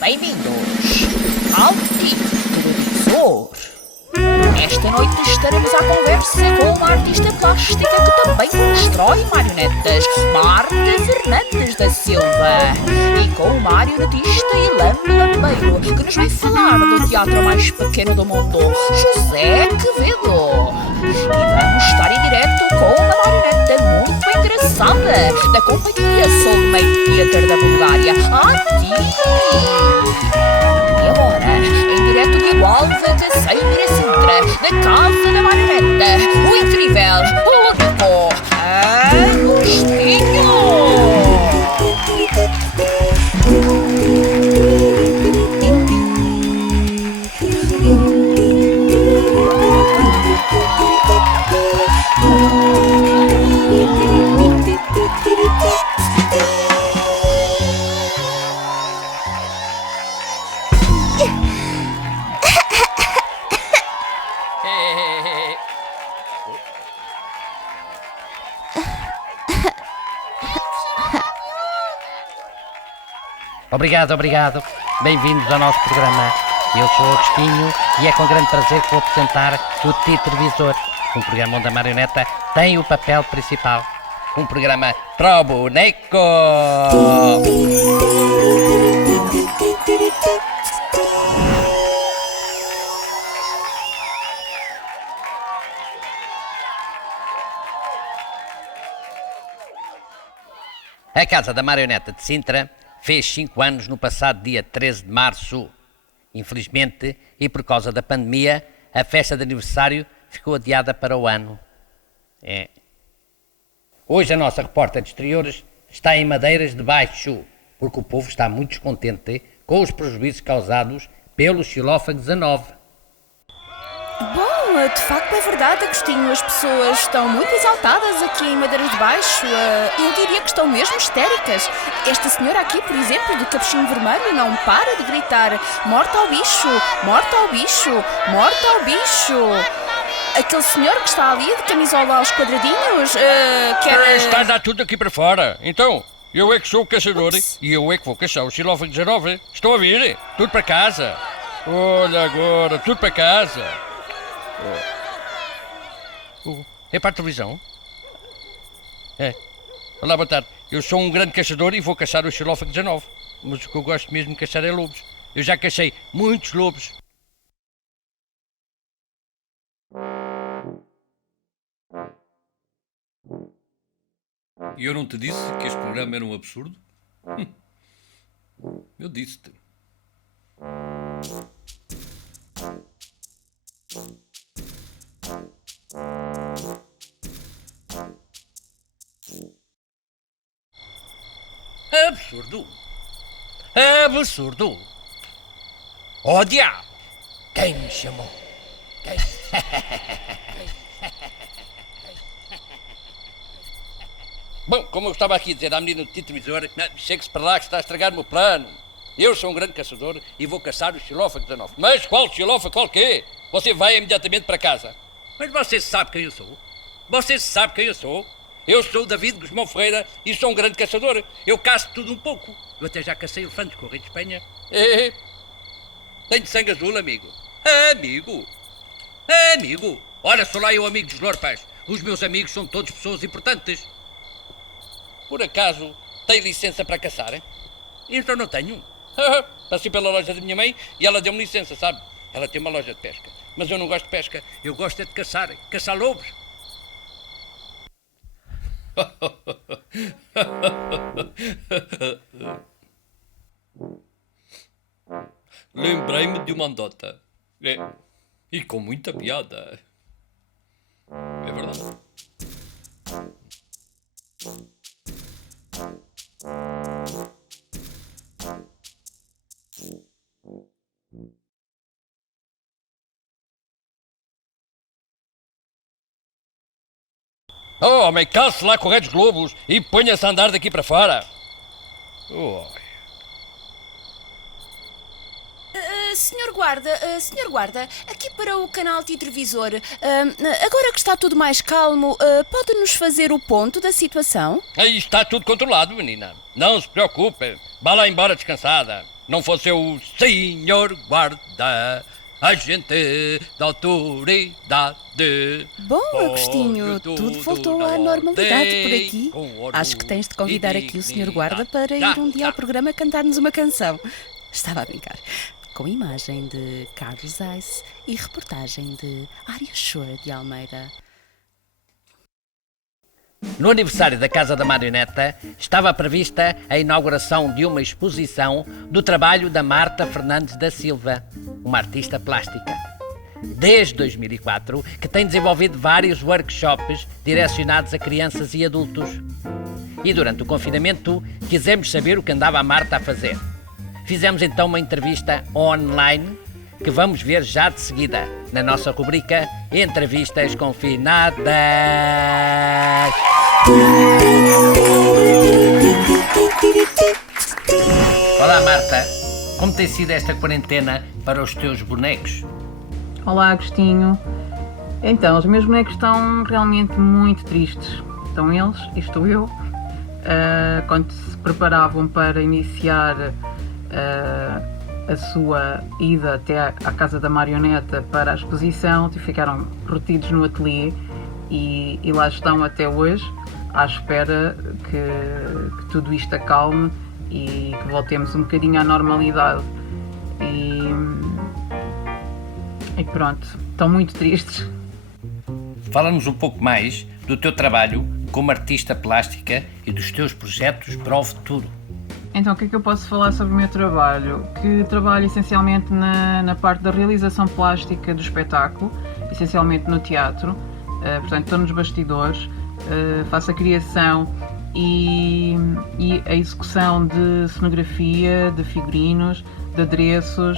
Bem-vindos ao Televisor. Esta noite estaremos à conversa com uma artista plástica que também constrói marionetas, Marta Fernandes da Silva, e com o marionetista e lambeiro que nos vai falar do teatro mais pequeno do mundo, José Quevedo. E vamos estar em direto com uma marioneta muito engraçada da companhia Soulmate Theatre da Bulgária, e agora, em direto de Gualva de Saimira Sintra, da Casa da Marioneta, o incrível, o único, Agostinho! Obrigado. Bem-vindos ao nosso programa. Eu sou o Agostinho e é com grande prazer que vou apresentar o Televisor, um programa onde a marioneta tem o papel principal. Um programa pro boneco! A Casa da Marioneta de Sintra fez 5 anos no passado dia 13 de março. Infelizmente, e por causa da pandemia, a festa de aniversário ficou adiada para o ano. Hoje a nossa repórter de exteriores está em Madeiras de Baixo, porque o povo está muito descontente com os prejuízos causados pelo xilófago 19. Bom, de facto é verdade, Agostinho. As pessoas estão muito exaltadas aqui em Madeiras de Baixo. Eu diria que estão mesmo histéricas. Esta senhora aqui, por exemplo, do capuchinho vermelho, não para de gritar: morte ao bicho, morte ao bicho, morte ao bicho. Aquele senhor que está ali de camisola aos quadradinhos, quer... Está a dar tudo aqui para fora. Então, eu é que sou o caçador. E eu é que vou caçar o xilófago 19. Estão a vir? Tudo para casa. Olha agora, tudo para casa. É para a televisão? É. Olá, boa tarde. Eu sou um grande caçador e vou caçar o xilófago 19. Mas o que eu gosto mesmo de caçar é lobos. Eu já cacei muitos lobos. E eu não te disse que este programa era um absurdo? Eu disse-te. Absurdo! Absurdo! Oh, diabo! Quem me chamou? Quem? Bom, como eu estava aqui a dizer à menina do televisor, chegue-se para lá que está a estragar o meu plano. Eu sou um grande caçador e vou caçar o xilófago 19. Mas qual xilófago? Qual quê? Você vai imediatamente para casa. Mas você sabe quem eu sou? Você sabe quem eu sou? Eu sou o David Guzmão Ferreira e sou um grande caçador. Eu caço tudo um pouco. Eu até já cacei elefantes com o rei de Espanha. Tenho sangue azul, amigo. Amigo. Amigo. Olha, sou lá eu amigo dos lorpas. Os meus amigos são todos pessoas importantes. Por acaso, tem licença para caçar? Hein? Então não tenho. Passei pela loja da minha mãe e ela deu-me licença, sabe? Ela tem uma loja de pesca. Mas eu não gosto de pesca. Eu gosto é de caçar. Caçar lobos. Lembrei-me de uma andota. E com muita piada. É verdade. Oh, homem, calce lá com o rei dos globos e ponha-se a andar daqui para fora. Oh. Senhor guarda, aqui para o canal Televisor, agora que está tudo mais calmo, pode-nos fazer o ponto da situação? Aí está tudo controlado, menina. Não se preocupe. Vá lá embora descansada. não fosse o senhor guarda, agente da autoridade. Bom, Agostinho, tudo voltou à normalidade por aqui. Acho que tens de convidar aqui o Sr. Guarda para ir um dia ao programa cantar-nos uma canção. Estava a brincar. Com imagem de Carlos Ice e reportagem de Are You Sure de Almeida. No aniversário da Casa da Marioneta estava prevista a inauguração de uma exposição do trabalho da Marta Fernandes da Silva, uma artista plástica. Desde 2004 que tem desenvolvido vários workshops direcionados a crianças e adultos. E durante o confinamento quisemos saber o que andava a Marta a fazer. Fizemos então uma entrevista online que vamos ver já de seguida na nossa rubrica Entrevistas Confinadas. Olá Marta, como tem sido esta quarentena para os teus bonecos? Olá Agostinho. Então, os meus bonecos estão realmente muito tristes. Estão eles e estou eu. Quando se preparavam para iniciar a sua ida até à Casa da Marioneta para a exposição, ficaram retidos no ateliê e lá estão até hoje, à espera que tudo isto acalme e que voltemos um bocadinho à normalidade. E pronto, estão muito tristes. Fala-nos um pouco mais do teu trabalho como artista plástica e dos teus projetos para o futuro. Então, o que é que eu posso falar sobre o meu trabalho? Que trabalho essencialmente na parte da realização plástica do espetáculo, essencialmente no teatro. Portanto, estou nos bastidores, faço a criação e a execução de cenografia, de figurinos, de adereços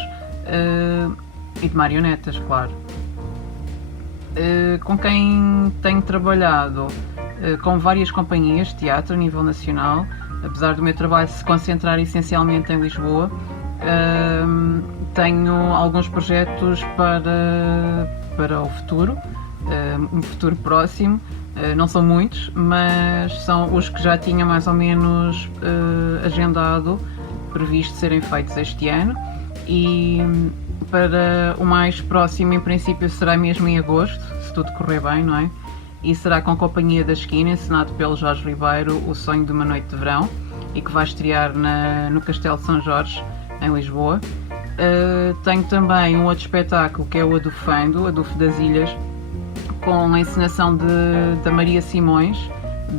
e de marionetas, claro. Com quem tenho trabalhado com várias companhias de teatro a nível nacional, apesar do meu trabalho se concentrar essencialmente em Lisboa, tenho alguns projetos para o futuro, um futuro próximo. Não são muitos, mas são os que já tinha mais ou menos agendado, previsto serem feitos este ano, e para o mais próximo, em princípio, será mesmo em agosto, se tudo correr bem, não é? E será com a Companhia da Esquina, encenado pelo Jorge Ribeiro, O Sonho de uma Noite de Verão, e que vai estrear no Castelo de São Jorge, em Lisboa. Tenho também um outro espetáculo, que é o Adufando, Adufo das Ilhas, com a encenação da Maria Simões,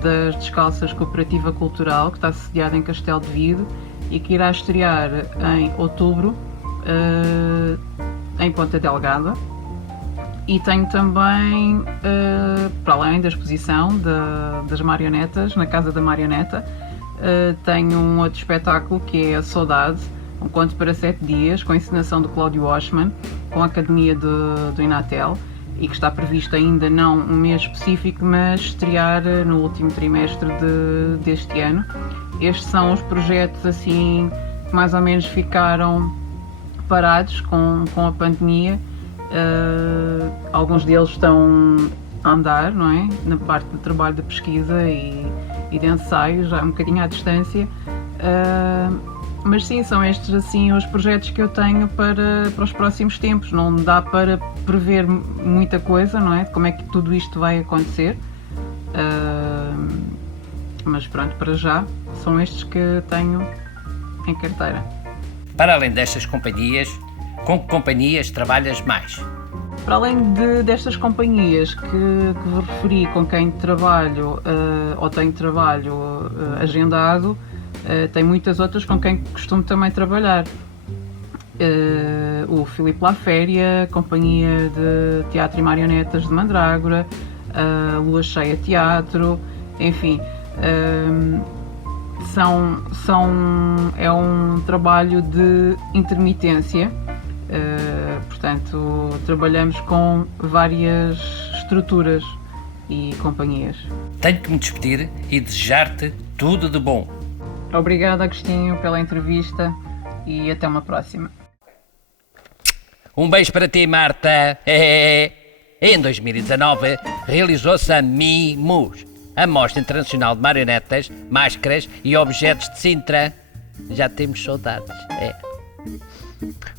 das Descalças Cooperativa Cultural, que está sediada em Castelo de Vide e que irá estrear em outubro, em Ponta Delgada. E tenho também, para além da exposição das marionetas, na Casa da Marioneta, tenho um outro espetáculo que é A Saudade, um conto para 7 dias, com a encenação do Cláudio Oshman, com a Academia do Inatel, e que está previsto ainda não um mês específico, mas estrear no último trimestre deste ano. Estes são os projetos assim que mais ou menos ficaram parados com a pandemia. Alguns deles estão a andar, não é? Na parte do trabalho de pesquisa e de ensaio, já um bocadinho à distância. Mas sim, são estes assim os projetos que eu tenho para os próximos tempos. Não dá para prever muita coisa, não é? De como é que tudo isto vai acontecer. Mas pronto, para já são estes que tenho em carteira. Para além destas companhias, com que companhias trabalhas mais? Para além destas companhias que vos referi, com quem trabalho ou tenho trabalho agendado, tem muitas outras com quem costumo também trabalhar. O Filipe La Féria, Companhia de Teatro e Marionetas de Mandrágora, Lua Cheia Teatro, enfim, é um trabalho de intermitência. Portanto, trabalhamos com várias estruturas e companhias. Tenho que me despedir e desejar-te tudo de bom. Obrigada, Agostinho, pela entrevista e até uma próxima. Um beijo para ti, Marta. Em 2019, realizou-se a MIMUS, a Mostra Internacional de Marionetas, Máscaras e Objetos de Sintra. Já temos saudades.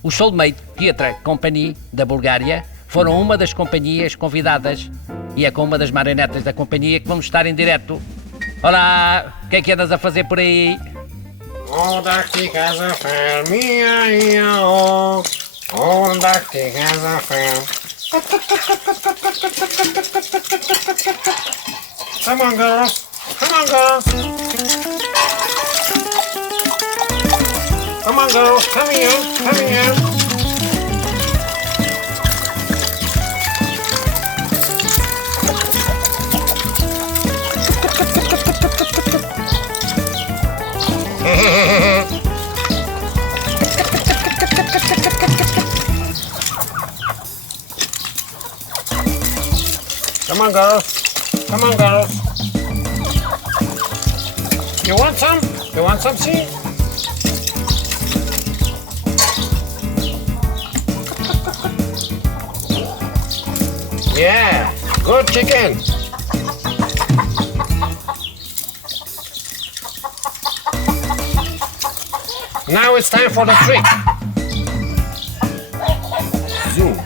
O Soulmate Theatre Company da Bulgária foram uma das companhias convidadas e é com uma das marionetas da companhia que vamos estar em direto. Olá, o que é que andas a fazer por aí? Onde é que casa ferminha Onde é que casa ferminha? Come on, girls. Come on, girls. Come on, girls. Come here. Come here. Come on, girls. Come on, girls. You want some? You want some tea? Yeah, good chicken. Now it's time for the trick. Zoom.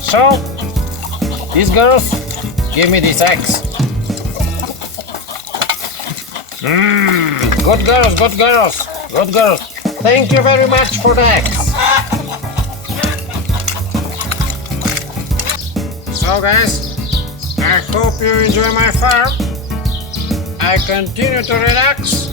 So, these girls give me this eggs. Good girls, good girls, good girls. Thank you very much for the eggs. So guys, I hope you enjoy my farm. I continue to relax.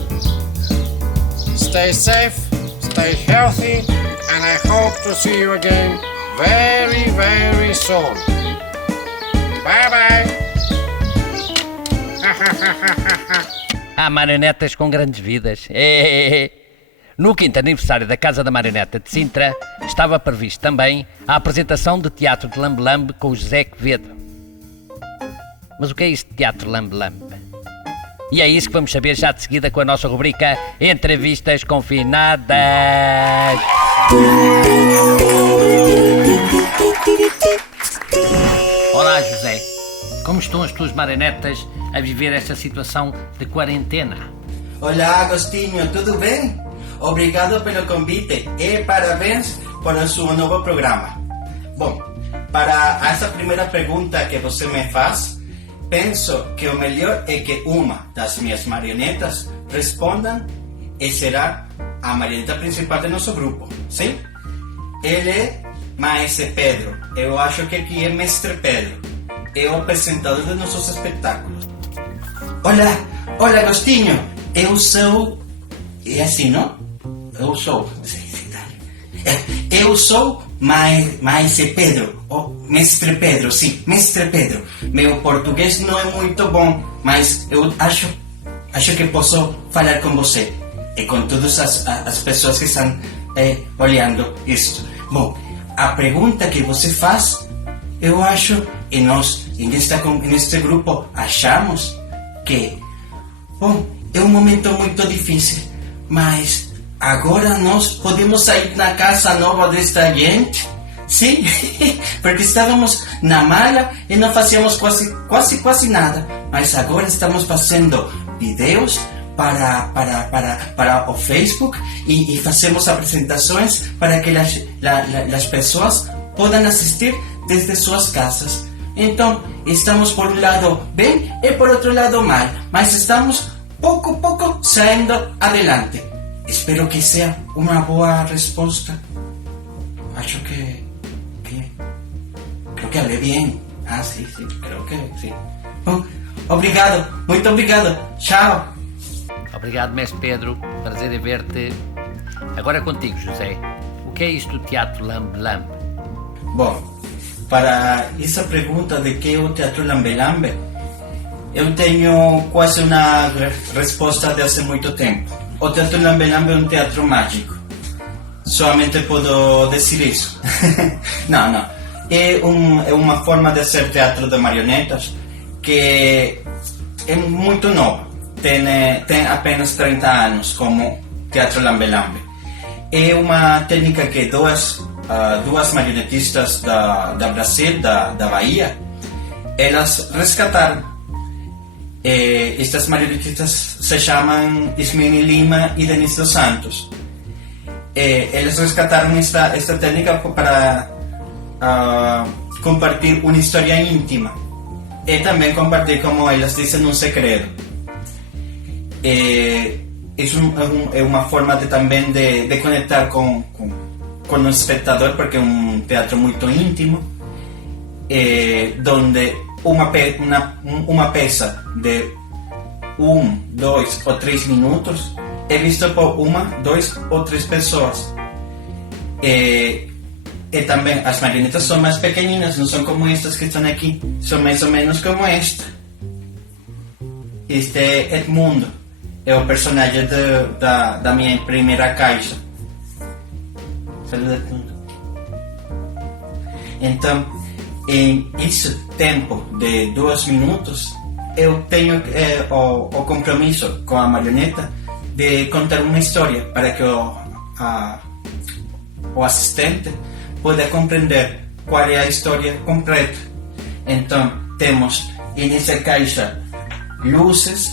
Stay safe, stay healthy, and I hope to see you again very, very soon. Bye bye. Há marionetas com grandes vidas. No 5º aniversário da Casa da Marioneta de Sintra, estava previsto também a apresentação de teatro de lambe-lambe com o José Quevedo. Mas o que é isto de teatro lambe-lambe? E é isso que vamos saber já de seguida com a nossa rubrica Entrevistas Confinadas. Olá, José. Como estão as tuas marionetas a viver esta situação de quarentena? Olá, Agostinho, tudo bem? Obrigado pelo convite e parabéns por o seu novo programa. Bom, para essa primeira pergunta que você me faz, penso que o melhor é que uma das minhas marionetas respondam e será a marioneta principal do nosso grupo, sim? Ele é Maestro Pedro, eu acho que aqui é Mestre Pedro, é o apresentador dos nossos espetáculos. Olá, Agostinho, eu sou... É assim, não? Eu sou... Eu sou Maestro Pedro, Mestre Pedro, sim, Mestre Pedro. Meu português não é muito bom, mas eu acho que posso falar com você e com todas as pessoas que estão olhando isto. Bom, a pergunta que você faz, eu acho, e nós, neste grupo, achamos que, bom, é um momento muito difícil, mas agora nós podemos sair na casa nova desta gente, sim, porque estávamos na mala e não fazíamos quase nada, mas agora estamos fazendo vídeos para o Facebook e fazemos apresentações para que as pessoas possam assistir desde suas casas. Então, estamos por um lado bem e por outro lado mal, mas estamos pouco a pouco saindo adelante. Espero que seja uma boa resposta. Acho que creo que hablé bien. Ah, sí, creo que sí. Bom, obrigado, muito obrigado. Tchau. Obrigado, Mestre Pedro. Prazer em ver-te. Agora contigo, José. O que é isto do teatro lambe-lambe? Bom, para essa pergunta de que é o teatro lambe-lambe, eu tenho quase uma resposta desde muito tempo. O teatro lambe-lambe é um teatro mágico. Somente posso dizer isso. Não. É uma forma de ser teatro de marionetas que é muito nova. Tem apenas 30 anos como teatro lambe-lambe. É uma técnica que duas marionetistas da Brasil, da Bahia, elas resgataram. Estas marionetistas se llaman Ismini Lima y Denis dos Santos. Ellos rescataron esta técnica para compartir una historia íntima y también compartir, como ellas dicen, un secreto. Es una forma también de conectar con el espectador, porque es un teatro muy íntimo, donde una pieza de 1, 2 o 3 minutos é vista por 1, 2 ou 3 pessoas. E também as marionetas são mais pequeninas, não são como estas que estão aqui, são mais ou menos como esta. Este é Edmundo, é o personagem da minha primeira caixa. Saluda, Edmundo. Então, em esse tempo de 2 minutos, eu tenho o compromisso com a marioneta de contar uma história para que o assistente pueda compreender qual é a história completa. Então, temos nessa caixa luzes,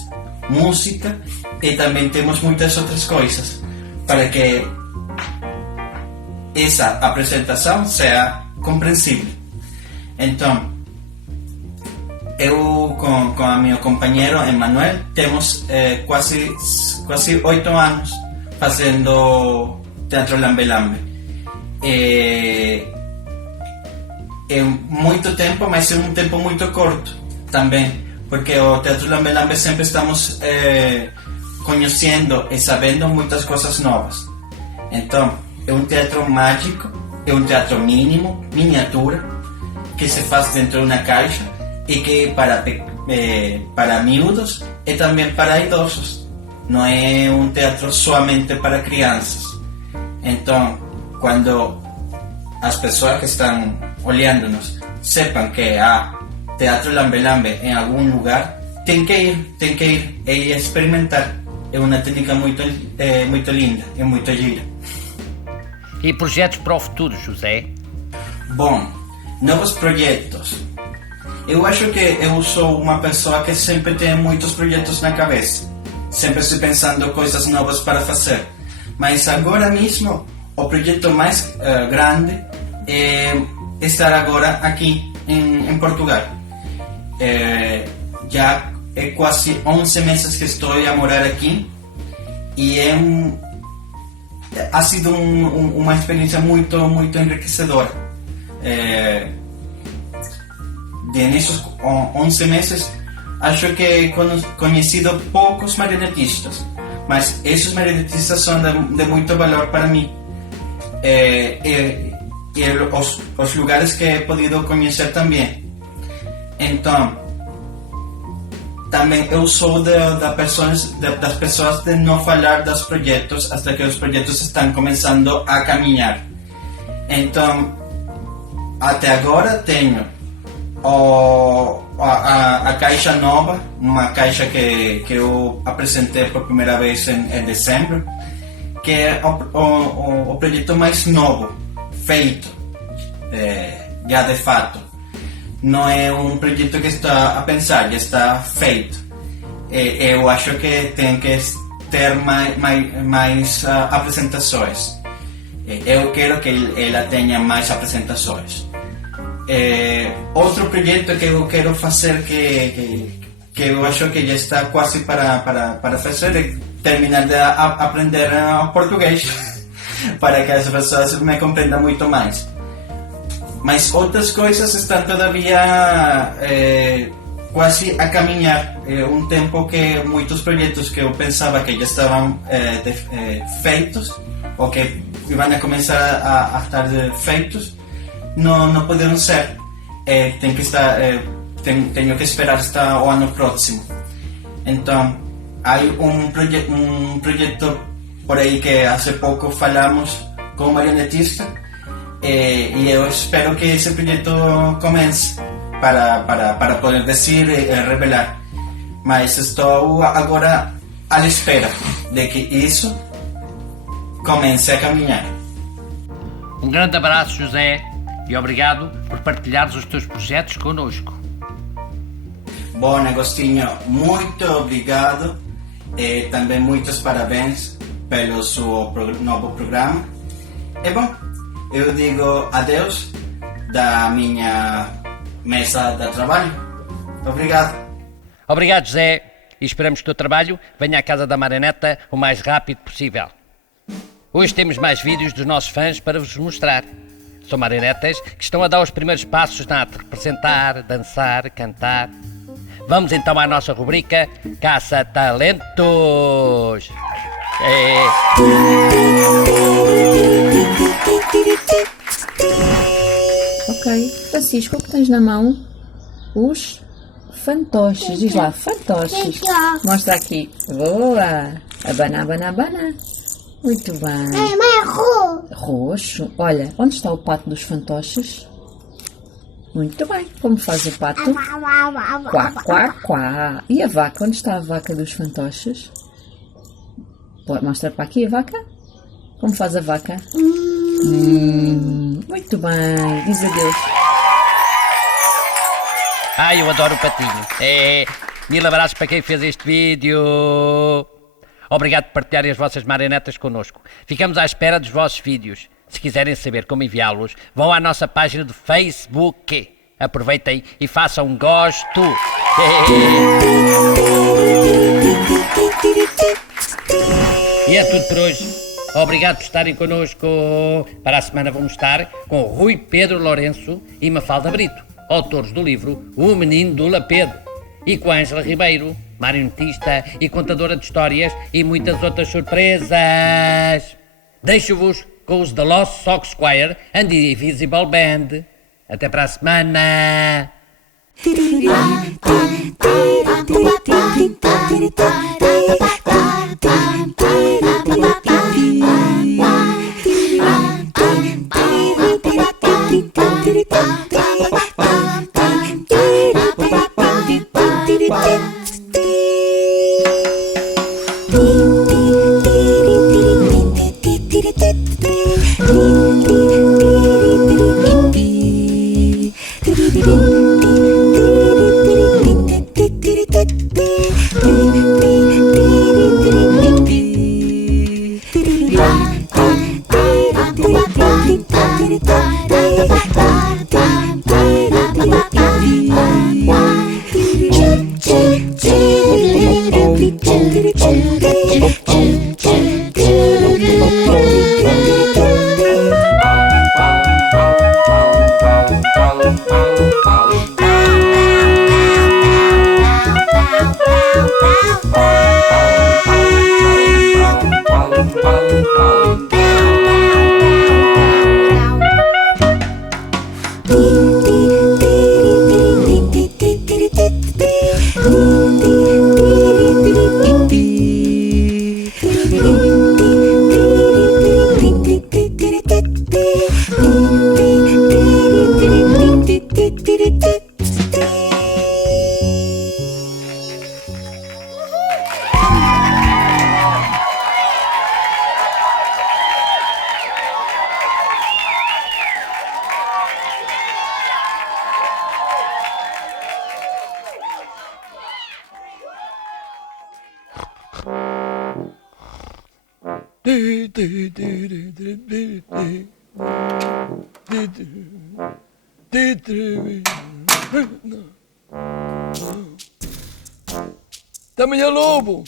música e também temos muitas outras coisas para que essa apresentação seja compreensível. Então, eu com o meu companheiro Emanuel temos quase 8 anos fazendo teatro lambe-lambe. É muito tempo, mas é um tempo muito curto também, porque o teatro lambe-lambe sempre estamos conhecendo e sabendo muitas coisas novas. Então, é um teatro mágico, é um teatro mínimo, miniatura, que se faz dentro de uma caixa e que para miúdos e também para idosos. Não é um teatro somente para crianças. Então, quando as pessoas que estão olhando-nos sepam que há teatro lambe-lambe em algum lugar, tem que ir e experimentar. É uma técnica muito linda e muito gira. E projetos para o futuro, José? Bom, novos projetos. Eu acho que eu sou uma pessoa que sempre tem muitos projetos na cabeça. Sempre estou pensando coisas novas para fazer. Mas agora mesmo, o projeto mais grande é estar agora aqui em Portugal. Já é quase 11 meses que estou a morar aqui e ha sido uma experiência muito enriquecedora. Nesses 11 meses, acho que he conhecido poucos marionetistas, mas esses marionetistas são de muito valor para mim. Os lugares que he podido conhecer também. Então, também eu sou das pessoas de não falar dos projetos até que os projetos estão começando a caminhar. Então, até agora tenho a caixa nova, uma caixa que eu apresentei por primeira vez em dezembro, que é o projeto mais novo feito, já de fato. Não é um projeto que está a pensar, já está feito. Eu acho que tem que ter mais apresentações. Eu quero que ela tenha mais apresentações. Outro projeto que eu quero fazer, que eu acho que já está quase para fazer, é terminar de aprender português, para que as pessoas me compreendam muito mais. Mas outras coisas estão todavia quase a caminhar. Um tempo que muitos projetos que eu pensava que já estavam feitos, ou que iam a começar a estar feitos, não puderam ser. Tenho que esperar hasta o ano próximo. Então, há um projeto por aí que há pouco falamos com o marionetista, e eu espero que esse projeto comece para poder dizer e revelar. Mas estou agora à espera de que isso comece a caminhar. Um grande abraço, José, e obrigado por partilhares os teus projetos connosco. Bom, Agostinho, muito obrigado e também muitos parabéns pelo seu novo programa. E bom, eu digo adeus da minha mesa de trabalho. Obrigado. Obrigado, José, e esperamos que o teu trabalho venha à casa da marioneta o mais rápido possível. Hoje temos mais vídeos dos nossos fãs para vos mostrar. São marionetas que estão a dar os primeiros passos na arte de representar, dançar, cantar. Vamos então à nossa rubrica Caça Talentos. Ok, Francisco, o que tens na mão? Os fantoches. Diz lá, fantoches. Mostra aqui. Boa! Abana, abana, abana. Muito bem. Roxo. Olha, onde está o pato dos fantoches? Muito bem. Como faz o pato? Quá, quá, quá. E a vaca? Onde está a vaca dos fantoches? Mostra para aqui a vaca. Como faz a vaca? Muito bem. Diz adeus. Ai, eu adoro o patinho. Mil abraços para quem fez este vídeo. Obrigado por partilharem as vossas marionetas connosco. Ficamos à espera dos vossos vídeos. Se quiserem saber como enviá-los, vão à nossa página do Facebook. Aproveitem e façam um gosto. E é tudo por hoje. Obrigado por estarem connosco. Para a semana vamos estar com Rui Pedro Lourenço e Mafalda Brito, autores do livro O Menino do Lapedo, e com Ângela Ribeiro, marionetista e contadora de histórias, e muitas outras surpresas. Deixo-vos com os The Lost Sock Squire and the Invisible Band. Até para a semana! Tamanho lobo!